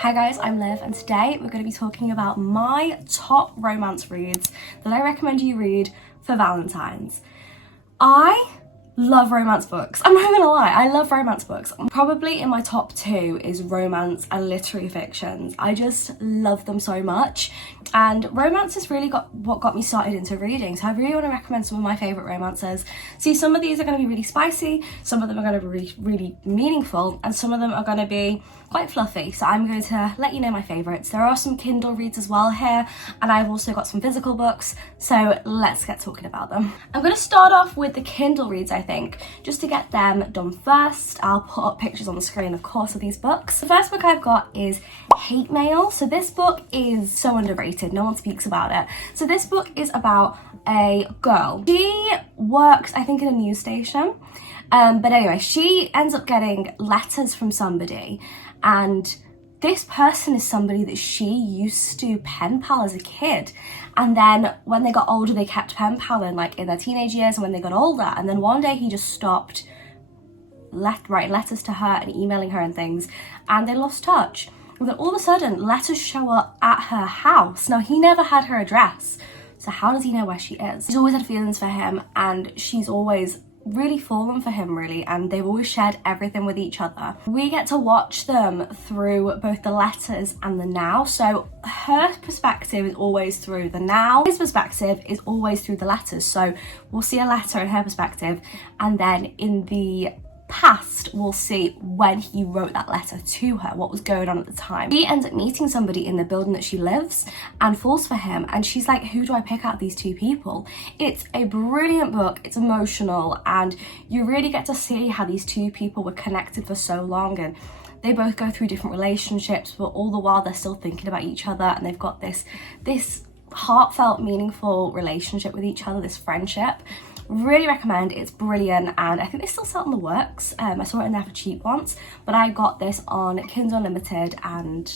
Hi guys, I'm Liv and today we're going to be talking about my top romance reads that I recommend you read for Valentine's. I love romance books. I'm not gonna lie, I love romance books. Probably in my top two is romance and literary fictions. I just love them so much, and romance has really what got me started into reading, so I really want to recommend some of my favourite romances. See, some of these are going to be really spicy, some of them are going to be really meaningful, and some of them are going to be quite fluffy, so I'm going to let you know my favourites. There are some Kindle reads as well here, and I've also got some physical books, so let's get talking about them. I'm going to start off with the Kindle reads, I think, just to get them done first. I'll put up pictures on the screen, of course, of these books. The first book I've got is Hate Mail. So this book is so underrated, no one speaks about it. So this book is about a girl. She works, I think, in a news station. But anyway, she ends up getting letters from somebody, and this person is somebody that she used to pen pal as a kid, and then when they got older they kept pen paling, like in their teenage years and when they got older, and then one day he just stopped writing letters to her and emailing her and things, and they lost touch. And then all of a sudden letters show up at her house. Now, he never had her address, so how does he know where she is? She's always had feelings for him, and she's always really fallen for him, really, and they've always shared everything with each other. We get to watch them through both the letters and the now. So her perspective is always through the now, his perspective is always through the letters. So we'll see a letter in her perspective, and then in the past we'll see when he wrote that letter to her, what was going on at the time. She ends up meeting somebody in the building that she lives and falls for him, and she's like, who do I pick out of these two people? It's a brilliant book, it's emotional, and you really get to see how these two people were connected for so long, and they both go through different relationships, but all the while they're still thinking about each other, and they've got this heartfelt, meaningful relationship with each other, this friendship. Really recommend, it's brilliant, and I think they still sell it in the works. I saw it in there for cheap once, but I got this on Kindle Unlimited, and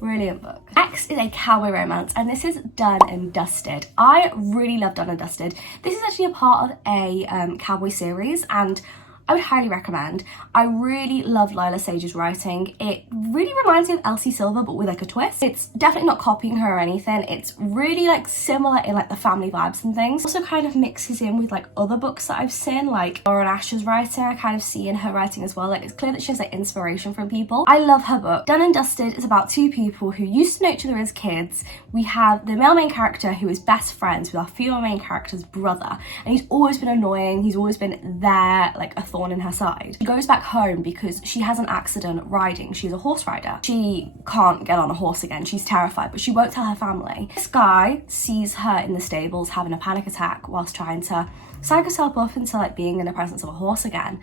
brilliant book. Next is a cowboy romance, and this is Done and Dusted. I really love Done and Dusted. This is actually a part of a cowboy series, and I would highly recommend. I really love Lila Sage's writing. It really reminds me of Elsie Silver, but with like a twist. It's definitely not copying her or anything. It's really like similar in like the family vibes and things. Also kind of mixes in with like other books that I've seen, like Lauren Asher's writing. I kind of see in her writing as well. Like, it's clear that she has like inspiration from people. I love her book. Done and Dusted is about two people who used to know each other as kids. We have the male main character who is best friends with our female main character's brother, and he's always been annoying. He's always been there, like a thorn in her side. She goes back home because she has an accident riding. She's a horse rider. She can't get on a horse again. She's terrified, but she won't tell her family. This guy sees her in the stables having a panic attack whilst trying to psych herself up into like being in the presence of a horse again,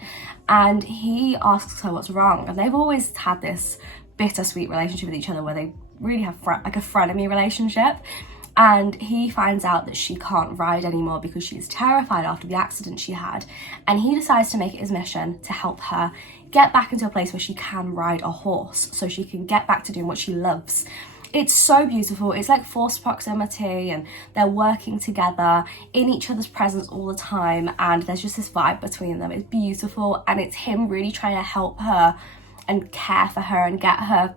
and he asks her what's wrong, and they've always had this bittersweet relationship with each other where they really have like a frenemy relationship. And he finds out that she can't ride anymore because she's terrified after the accident she had. And he decides to make it his mission to help her get back into a place where she can ride a horse, so she can get back to doing what she loves. It's so beautiful. It's like forced proximity, and they're working together in each other's presence all the time, and there's just this vibe between them. It's beautiful, and it's him really trying to help her and care for her and get her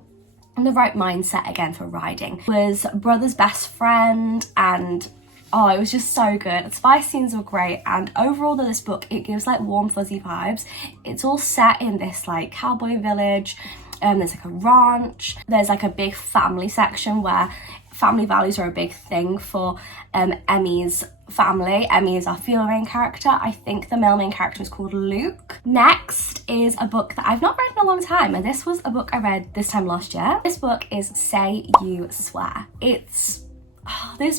in the right mindset again for riding. Was brother's best friend, and oh, it was just so good. The spy scenes were great, and overall to this book, it gives like warm fuzzy vibes. It's all set in this like cowboy village. There's like a ranch. There's like a big family section where family values are a big thing for Emmy's family. Emmy is our female main character. I think the male main character is called Luke. Next is a book that I've not read in a long time, and this was a book I read this time last year. This book is Say You Swear. This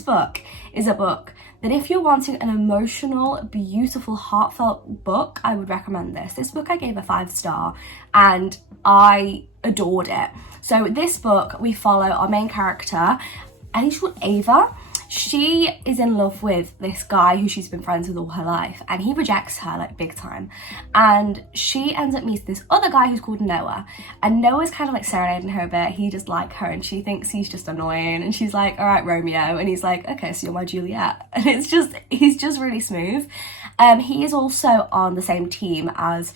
book is a book that if you're wanting an emotional, beautiful, heartfelt book, I would recommend this. This book I gave a 5-star, and I adored it. So this book, we follow our main character, I think she's called Ava. She is in love with this guy who she's been friends with all her life, and he rejects her like big time, and she ends up meeting this other guy who's called Noah, and Noah's kind of like serenading her a bit. He just like her, and she thinks he's just annoying, and she's like, all right, Romeo, and he's like, okay, so you're my Juliet. And he's just really smooth. He is also on the same team as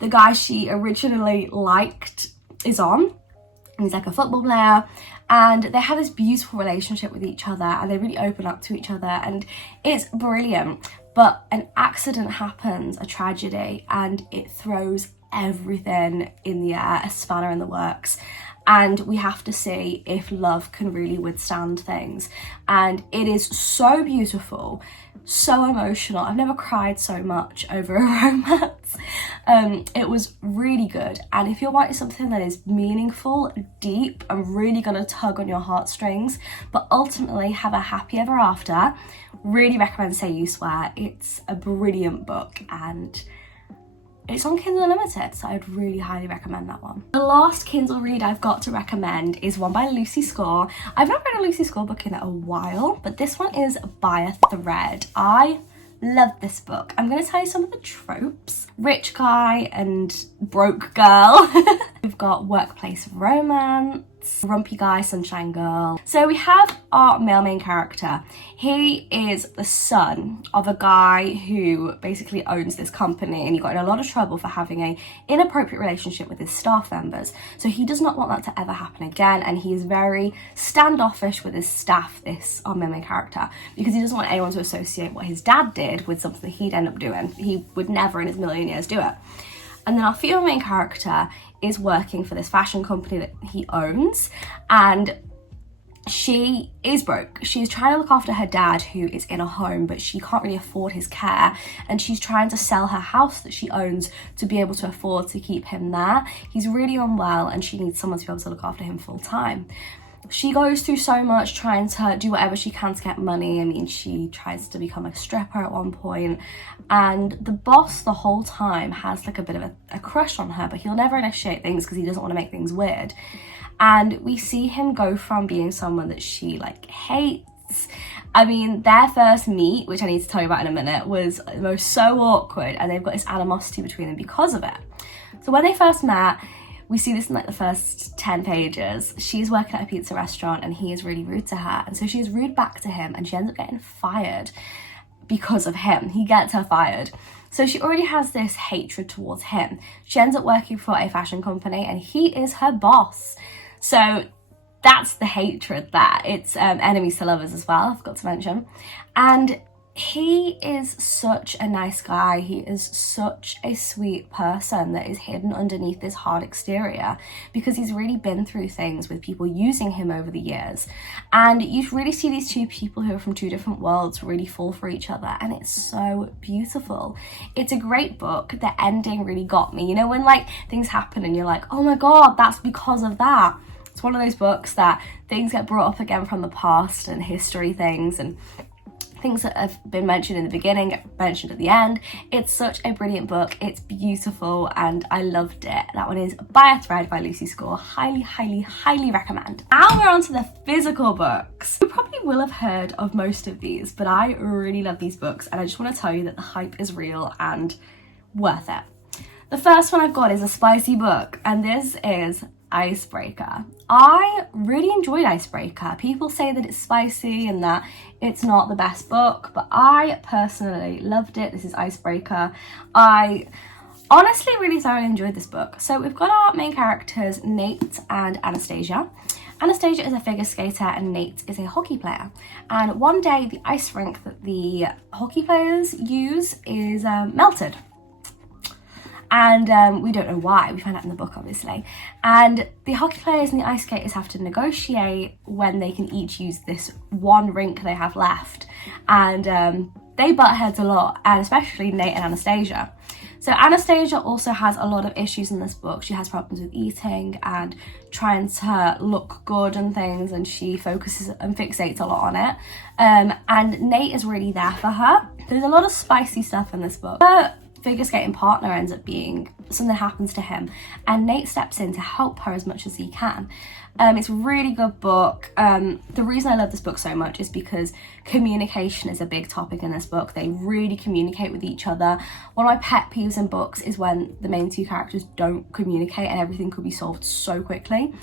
the guy she originally liked is on. He's like a football player, and they have this beautiful relationship with each other, and they really open up to each other, and it's brilliant. But an accident happens, a tragedy, and it throws everything in the air, a spanner in the works. And we have to see if love can really withstand things. And it is so beautiful, so emotional. I've never cried so much over a romance. It was really good. And if you're wanting something that is meaningful, deep, and really gonna tug on your heartstrings, but ultimately have a happy ever after, really recommend Say You Swear. It's a brilliant book, and it's on Kindle Unlimited, so I'd really highly recommend that one. The last Kindle read I've got to recommend is one by Lucy Score. I've not read a Lucy Score book in a while, but this one is By a Thread. I love this book. I'm going to tell you some of the tropes. Rich guy and broke girl. We've got workplace romance, rumpy guy, sunshine girl. So we have our male main character. He is the son of a guy who basically owns this company, and he got in a lot of trouble for having an inappropriate relationship with his staff members. So he does not want that to ever happen again, and he is very standoffish with his staff, our male main character, because he doesn't want anyone to associate what his dad did with something he'd end up doing. He would never in his million years do it. And then our female main character is working for this fashion company that he owns, and she is broke. She's trying to look after her dad, who is in a home, but she can't really afford his care, and she's trying to sell her house that she owns to be able to afford to keep him there. He's really unwell, and she needs someone to be able to look after him full time. She goes through so much trying to do whatever she can to get money. I mean, she tries to become a stripper at one point, and the boss the whole time has like a bit of a crush on her, but he'll never initiate things because he doesn't want to make things weird. And we see him go from being someone that she like hates. I mean, their first meet, which I need to tell you about in a minute, was so awkward, and they've got this animosity between them because of it. So when they first met, we see this in like the first 10 pages. She's working at a pizza restaurant and he is really rude to her. And so she is rude back to him, and she ends up getting fired because of him. He gets her fired. So she already has this hatred towards him. She ends up working for a fashion company, and he is her boss. So that's the hatred there. It's enemies to lovers as well, I forgot to mention. And he is such a nice guy. He is such a sweet person that is hidden underneath this hard exterior, because he's really been through things with people using him over the years. And you really see these two people who are from two different worlds really fall for each other, and it's so beautiful. It's a great book. The ending really got me. You know, when like things happen and you're like, oh my god, that's because of that. It's one of those books that things get brought up again from the past, and history things, and things that have been mentioned in the beginning get mentioned at the end. It's such a brilliant book. It's beautiful, and I loved it. That one is By a Thread by Lucy Score. Highly, highly, highly recommend. Now we're on to the physical books. You probably will have heard of most of these, but I really love these books, and I just want to tell you that the hype is real and worth it. The first one I've got is a spicy book, and this is Icebreaker. I really enjoyed Icebreaker. People say that it's spicy and that it's not the best book, but I personally loved it. This is Icebreaker. I honestly really thoroughly enjoyed this book. So we've got our main characters, Nate and Anastasia. Anastasia is a figure skater and Nate is a hockey player. And one day the ice rink that the hockey players use is melted. And we don't know why. We find out in the book, obviously. And the hockey players and the ice skaters have to negotiate when they can each use this one rink they have left. And they butt heads a lot, and especially Nate and Anastasia. So Anastasia also has a lot of issues in this book. She has problems with eating and trying to look good and things, and she focuses and fixates a lot on it. And Nate is really there for her. There's a lot of spicy stuff in this book. Her figure skating partner ends up being, something happens to him, and Nate steps in to help her as much as he can. It's a really good book. The reason I love this book so much is because communication is a big topic in this book. They really communicate with each other. One of my pet peeves in books is when the main two characters don't communicate and everything could be solved so quickly.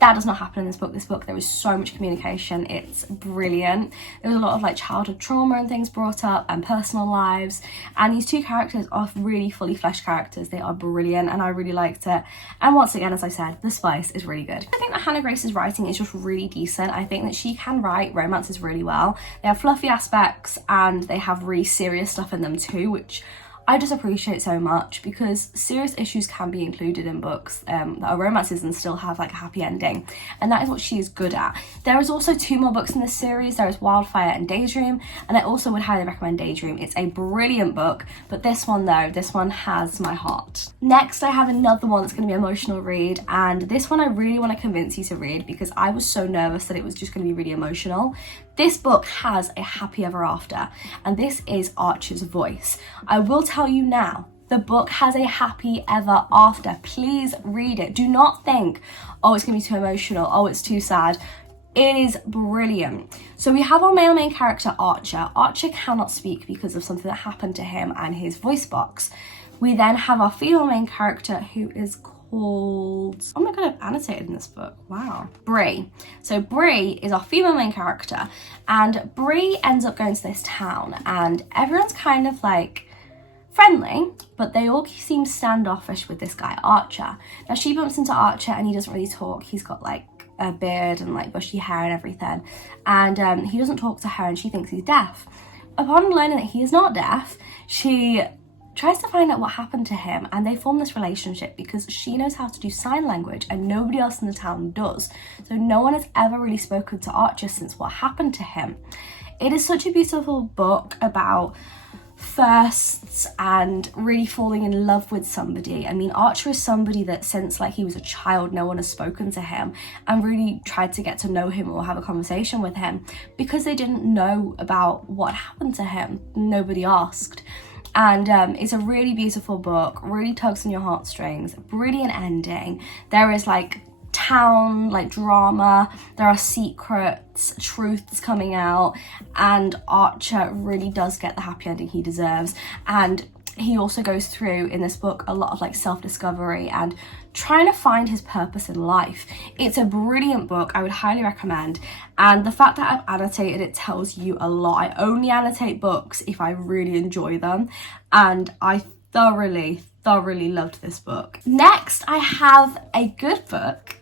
That does not happen in this book. This book, there is so much communication. It's brilliant. There was a lot of like childhood trauma and things brought up and personal lives. And these two characters are really fully fleshed characters. They are brilliant and I really liked it. And once again, as I said, the spice is really good. I think that Hannah Grace's writing is just really decent. I think that she can write romances really well. They have fluffy aspects and they have really serious stuff in them too, which I just appreciate so much, because serious issues can be included in books that are romances and still have like a happy ending, and that is what she is good at. There is also 2 more books in this series. There is Wildfire and Daydream, and I also would highly recommend Daydream. It's a brilliant book, but this one though, this one has my heart. Next, I have another one that's going to be an emotional read, and this one I really want to convince you to read because I was so nervous that it was just going to be really emotional. This book has a happy ever after, and this is Archer's Voice. I will tell you now, the book has a happy ever after. Please read it. Do not think, oh, it's gonna be too emotional, oh, it's too sad. It is brilliant. So we have our male main character, Archer. Archer cannot speak because of something that happened to him and his voice box. We then have our female main character, who is called, oh my god, I've annotated in this book, wow, Bree. So Bree is our female main character, and Bree ends up going to this town and everyone's kind of like friendly, but they all seem standoffish with this guy, Archer. Now she bumps into Archer and he doesn't really talk. He's got like a beard and like bushy hair and everything, and he doesn't talk to her and she thinks he's deaf. Upon learning that he is not deaf, she tries to find out what happened to him, and they form this relationship because she knows how to do sign language and nobody else in the town does. So no one has ever really spoken to Archer since what happened to him. It is such a beautiful book about firsts and really falling in love with somebody. I mean, Archer is somebody that since like he was a child, no one has spoken to him and really tried to get to know him or have a conversation with him because they didn't know about what happened to him. Nobody asked. And it's a really beautiful book, really tugs on your heartstrings, brilliant ending. There is like town like drama, there are secrets, truths coming out, and Archer really does get the happy ending he deserves. And he also goes through in this book a lot of like self-discovery and trying to find his purpose in life. It's a brilliant book, I would highly recommend, and the fact that I've annotated it tells you a lot. I only annotate books if I really enjoy them, and I thoroughly loved this book. Next, I have a good book.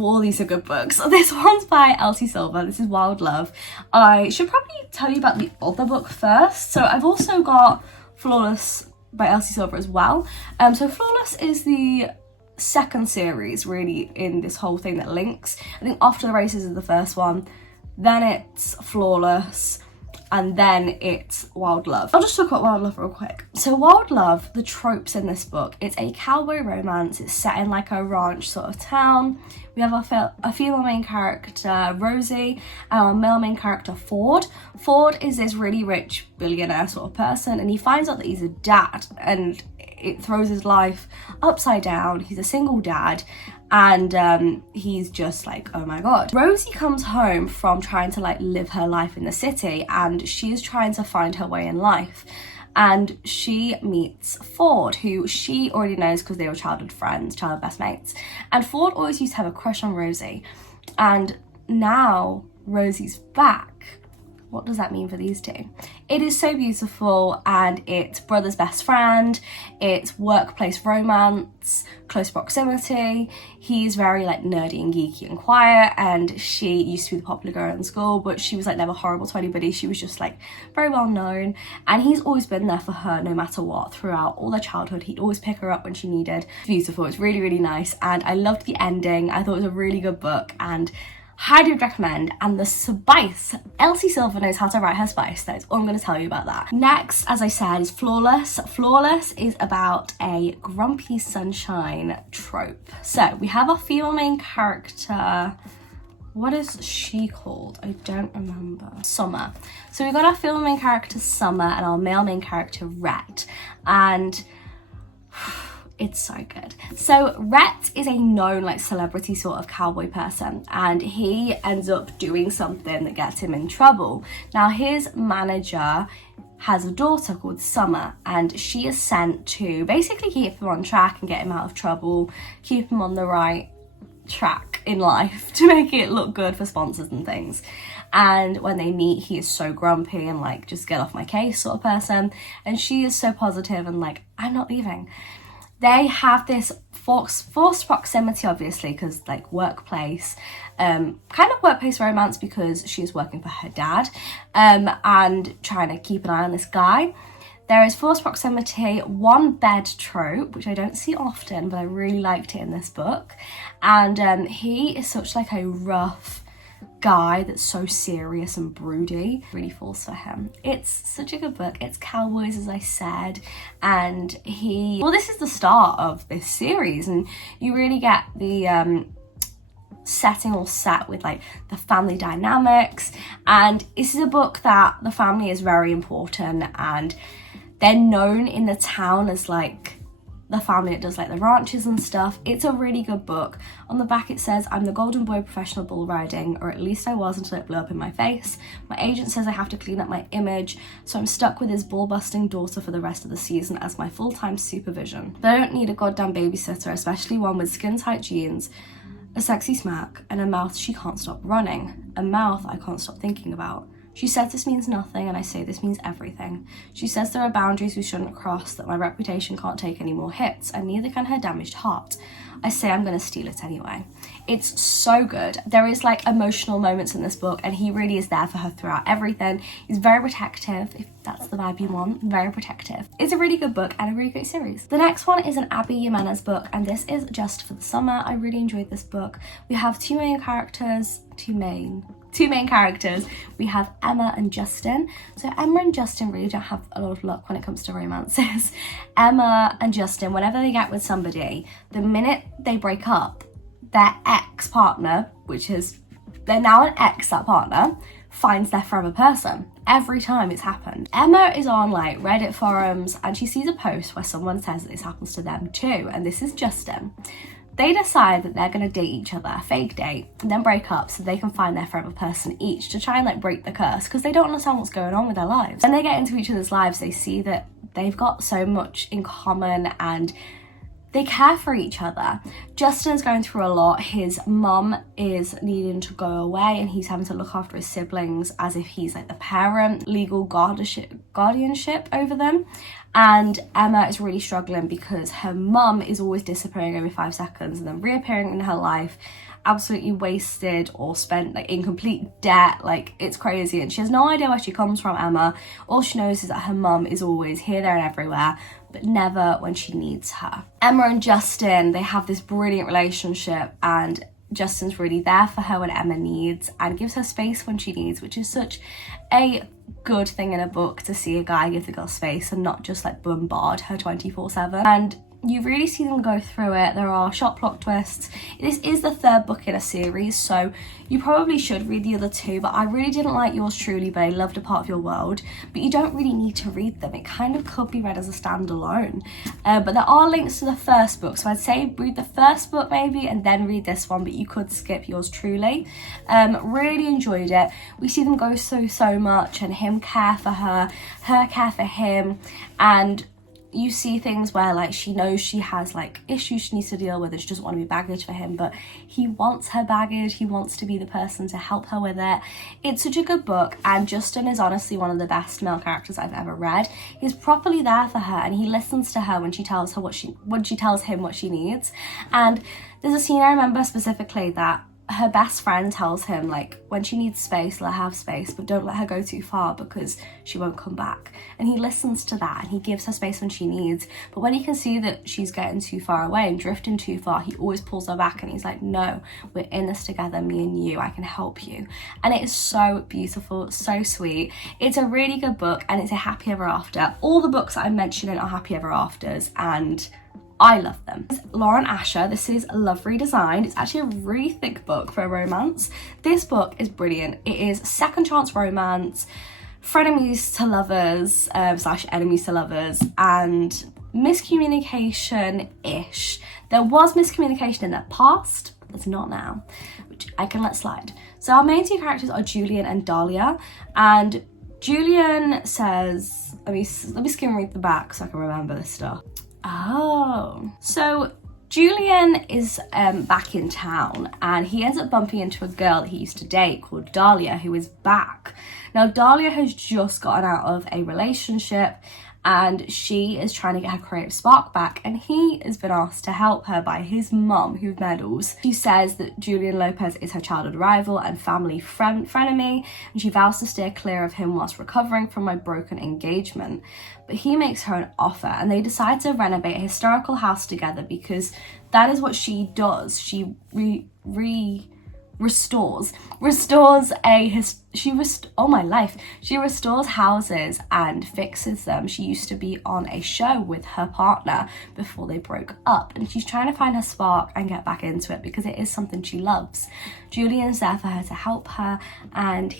All these are good books. This one's by Elsie Silver. This is Wild Love. I should probably tell you about the other book first. So I've also got Flawless by Elsie Silver as well. So Flawless is the second series really in this whole thing that links. I think After the Races is the first one, then it's Flawless, and then it's Wild Love. I'll just talk about Wild Love real quick. So Wild Love, the tropes in this book, it's a cowboy romance. It's set in like a ranch sort of town. We have a female main character, Rosie, and our male main character, Ford. Ford is this really rich billionaire sort of person, and he finds out that he's a dad, and it throws his life upside down. He's a single dad, and he's just like, oh my god. Rosie comes home from trying to like live her life in the city, and she's trying to find her way in life. And she meets Ford, who she already knows because they were childhood friends, childhood best mates. And Ford always used to have a crush on Rosie. And now Rosie's back. What does that mean for these two? It is so beautiful, and it's brother's best friend, it's workplace romance, close proximity. He's very like nerdy and geeky and quiet, and she used to be the popular girl in school, but she was like never horrible to anybody. She was just like very well known, and he's always been there for her no matter what throughout all their childhood. He'd always pick her up when she needed. It's beautiful, it's really nice, and I loved the ending. I thought it was a really good book, and highly recommend. And the spice, Elsie Silver knows how to write her spice. That's all I'm going to tell you about that. Next, as I said, is Flawless. Flawless is about a grumpy sunshine trope. So we have our female main character. What is she called? I don't remember. Summer. So we got our female main character Summer and our male main character Rhett, and it's so good. So Rhett is a known like celebrity sort of cowboy person, and he ends up doing something that gets him in trouble. Now his manager has a daughter called Summer, and she is sent to basically keep him on track and get him out of trouble, keep him on the right track in life to make it look good for sponsors and things. And when they meet, he is so grumpy and like, just get off my case sort of person. And she is so positive and like, I'm not leaving. They have this forced proximity, obviously, because like workplace, kind of workplace romance, because she's working for her dad and trying to keep an eye on this guy. There is forced proximity, one bed trope, which I don't see often, but I really liked it in this book. And he is such like a rough guy that's so serious and broody. Really falls for him. It's such a good book. It's cowboys, as I said, and this is the start of this series, and you really get the setting all set with like the family dynamics. And this is a book that the family is very important, and they're known in the town as like the family that does like the ranches and stuff. It's a really good book. On the back it says, I'm the golden boy of professional bull riding, or at least I was until it blew up in my face. My agent says I have to clean up my image, so I'm stuck with his bull busting daughter for the rest of the season as my full-time supervision. But I don't need a goddamn babysitter, especially one with skin tight jeans, a sexy smirk, and a mouth she can't stop running. A mouth I can't stop thinking about. She says this means nothing, and I say this means everything. She says there are boundaries we shouldn't cross, that my reputation can't take any more hits, and neither can her damaged heart. I say I'm going to steal it anyway. It's so good. There is like emotional moments in this book, and he really is there for her throughout everything. He's very protective, if that's the vibe you want, very protective. It's a really good book and a really great series. The next one is an Abby Jimenez book, and this is Just for the Summer. I really enjoyed this book. We have two main characters. We have Emma and Justin. So Emma and Justin really don't have a lot of luck when it comes to romances. Emma and Justin, whenever they get with somebody, the minute they break up, their ex-partner, they're now an ex, that partner, finds their forever person. Every time it's happened. Emma is on like Reddit forums, and she sees a post where someone says that this happens to them too, and this is Justin. They decide that they're going to date each other, fake date, and then break up so they can find their forever person each to try and like break the curse, because they don't understand what's going on with their lives. When they get into each other's lives, they see that they've got so much in common and they care for each other. Justin's going through a lot. His mum is needing to go away, and he's having to look after his siblings as if he's like the parent, legal guardianship over them. And Emma is really struggling because her mum is always disappearing every 5 seconds and then reappearing in her life, absolutely wasted or spent like in complete debt. Like, it's crazy, and she has no idea where she comes from, Emma. All she knows is that her mum is always here, there and everywhere, but never when she needs her. Emma and Justin, they have this brilliant relationship, and Justin's really there for her when Emma needs and gives her space when she needs, which is such a good thing in a book, to see a guy give the girl space and not just like bombard her 24/7. And you really see them go through it. There are sharp plot twists. This is the 3rd book in a series, so you probably should read the other 2, but I really didn't like Yours Truly, but I loved A Part of Your World. But you don't really need to read them. It kind of could be read as a standalone. But there are links to the 1st book, so I'd say read the 1st book maybe and then read this one, but you could skip Yours Truly. Really enjoyed it. We see them go through so much, and him care for her care for him, and you see things where like she knows she has like issues she needs to deal with and she doesn't want to be baggage for him, but he wants her baggage. He wants to be the person to help her with it. It's such a good book, and Justin is honestly one of the best male characters I've ever read. He's properly there for her, and he listens to her when she tells him what she needs. And there's a scene I remember specifically that her best friend tells him, like, when she needs space, let her have space, but don't let her go too far because she won't come back. And he listens to that, and he gives her space when she needs. But when he can see that she's getting too far away and drifting too far, he always pulls her back, and he's like, no, we're in this together, me and you, I can help you. And it is so beautiful, so sweet. It's a really good book, and it's a happy ever after. All the books that I'm mentioning are happy ever afters, and I love them. Lauren Asher, this is Love Redesigned. It's actually a really thick book for a romance. This book is brilliant. It is second chance romance, frenemies to lovers, / enemies to lovers, and miscommunication-ish. There was miscommunication in the past, but there's not now, which I can let slide. So our main 2 characters are Julian and Dahlia, and Julian says, let me skim read the back so I can remember this stuff. Oh, so Julian is back in town, and he ends up bumping into a girl that he used to date called Dahlia, who is back. Now, Dahlia has just gotten out of a relationship, and she is trying to get her creative spark back, and he has been asked to help her by his mum, who meddles. She says that Julian Lopez is her childhood rival and family frenemy, and she vows to steer clear of him whilst recovering from my broken engagement. But he makes her an offer, and they decide to renovate a historical house together, because that is what she does. She restores houses and fixes them. She used to be on a show with her partner before they broke up, and she's trying to find her spark and get back into it because it is something she loves. Julian's there for her to help her, and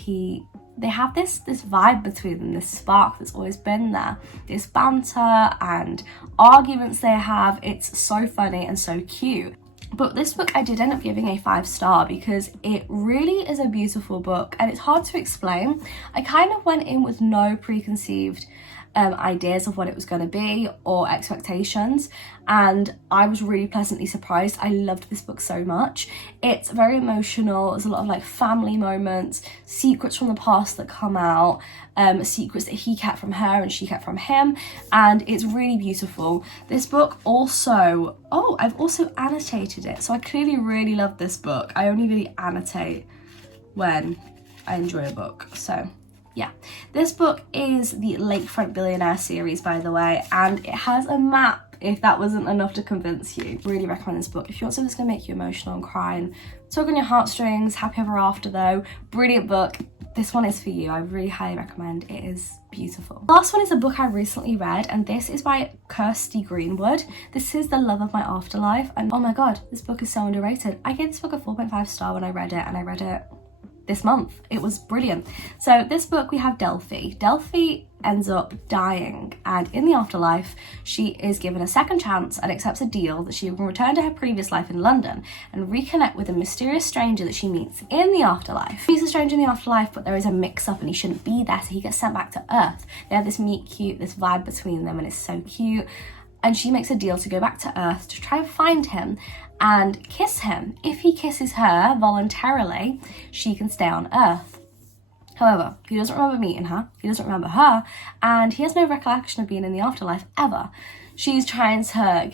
they have this vibe between them, this spark that's always been there, this banter and arguments they have. It's so funny and so cute. But this book I did end up giving a 5-star because it really is a beautiful book, and it's hard to explain. I kind of went in with no preconceived ideas of what it was going to be or expectations, and I was really pleasantly surprised. I loved this book so much. It's very emotional. There's a lot of like family moments, secrets from the past that come out, secrets that he kept from her and she kept from him, and it's really beautiful. This book also, I've also annotated it, so I clearly really love this book. I only really annotate when I enjoy a book, so yeah. This book is the Lakefront Billionaire series, by the way, and it has a map, if that wasn't enough to convince you. Really recommend this book. If you want something that's going to make you emotional and cry and tug on your heartstrings, happy ever after though, brilliant book. This one is for you. I really highly recommend. It is beautiful. The last one is a book I recently read, and this is by Kirsty Greenwood. This is The Love of My Afterlife, and oh my god, this book is so underrated. I gave this book a 4.5 star when I read it, and I read it this month. It was brilliant. So this book, we have Delphi. Delphi ends up dying, and in the afterlife she is given a second chance and accepts a deal that she will return to her previous life in London and reconnect with a mysterious stranger that she meets in the afterlife. He's a stranger in the afterlife, but there is a mix-up and he shouldn't be there, so he gets sent back to Earth. They have this meet cute, this vibe between them, and it's so cute. And she makes a deal to go back to Earth to try and find him and kiss him. If he kisses her voluntarily, she can stay on Earth. However, he doesn't remember meeting her, he doesn't remember her, and he has no recollection of being in the afterlife ever. She's trying to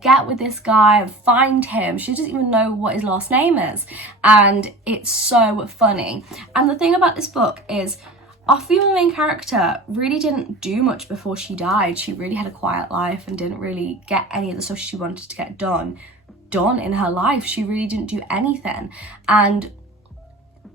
get with this guy and find him. She doesn't even know what his last name is, and it's so funny. And the thing about this book is, our female main character really didn't do much before she died. She really had a quiet life and didn't really get any of the stuff she wanted to get done in her life. She really didn't do anything. And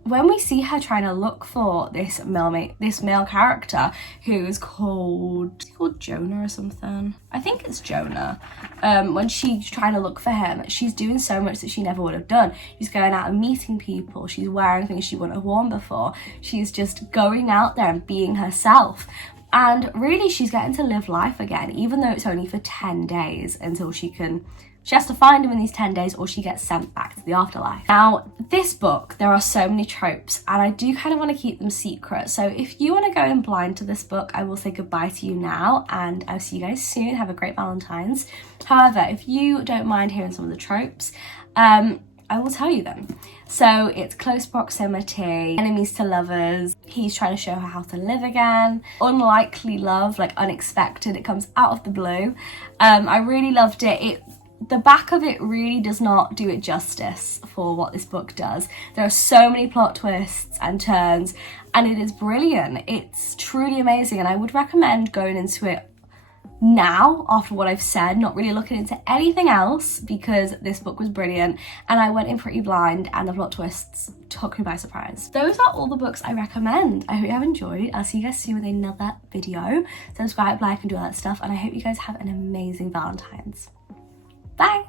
when we see her trying to look for this male character who's called Jonah or something, I think it's Jonah, when she's trying to look for him, she's doing so much that she never would have done. She's going out and meeting people, she's wearing things she wouldn't have worn before, she's just going out there and being herself. And really, she's getting to live life again, even though it's only for 10 days until she has to find him in these 10 days, or she gets sent back to the afterlife. Now, this book, there are so many tropes, and I do kind of want to keep them secret. So if you want to go in blind to this book, I will say goodbye to you now, and I'll see you guys soon. Have a great Valentine's. However, if you don't mind hearing some of the tropes, I will tell you them. So it's close proximity, enemies to lovers, he's trying to show her how to live again, unlikely love, like unexpected, it comes out of the blue. I really loved it. The back of it really does not do it justice for what this book does. There are so many plot twists and turns, and it is brilliant. It's truly amazing, and I would recommend going into it now after what I've said, not really looking into anything else, because this book was brilliant and I went in pretty blind and the plot twists took me by surprise. Those are all the books I recommend. I hope you have enjoyed. I'll see you guys soon with another video. Subscribe, like, and do all that stuff, and I hope you guys have an amazing Valentine's. Bye!